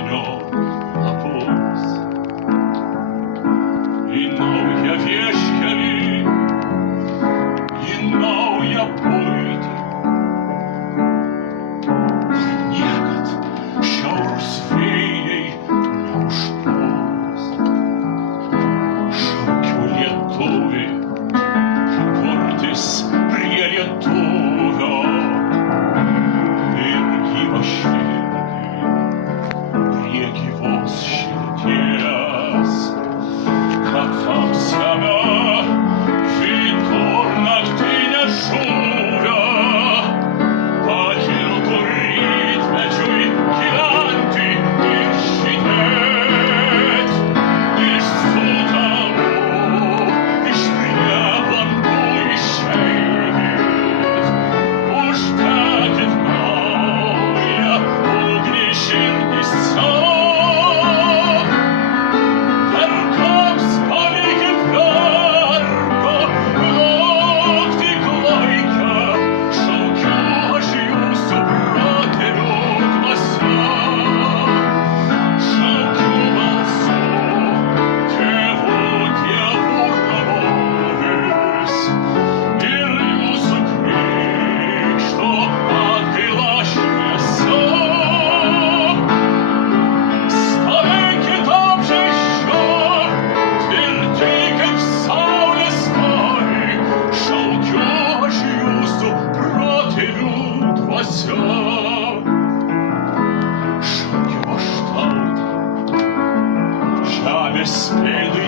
днем на путь. И новые вечери, и новые пойти. Niekad šiaur svėjai neužpuls. Šaukiu lietuvį, kurtis prie lietuvio. Ir gyva širdį, prie gyvos širdies. Kad tamsiame vidurnaktinė žuvia, pakiltų rytmečiui gyventi ir žydėt. Iš sutarų, iš prieblandų išeikit, uždekit naują ugnį širdyse. Vergams palikit vergo, lauk tik laiką, šaukiu aš jūsų protėvių dvasia. Šaukiu balsu tėvų ramovės ir jūsų krikšto atgaila šviesa. Stovėkit apžaiščio, tvirti kaip saulės spalį, šaukiu aš jūsų protėvių dvasia. Šaukiu aš tautą, žemės pėdų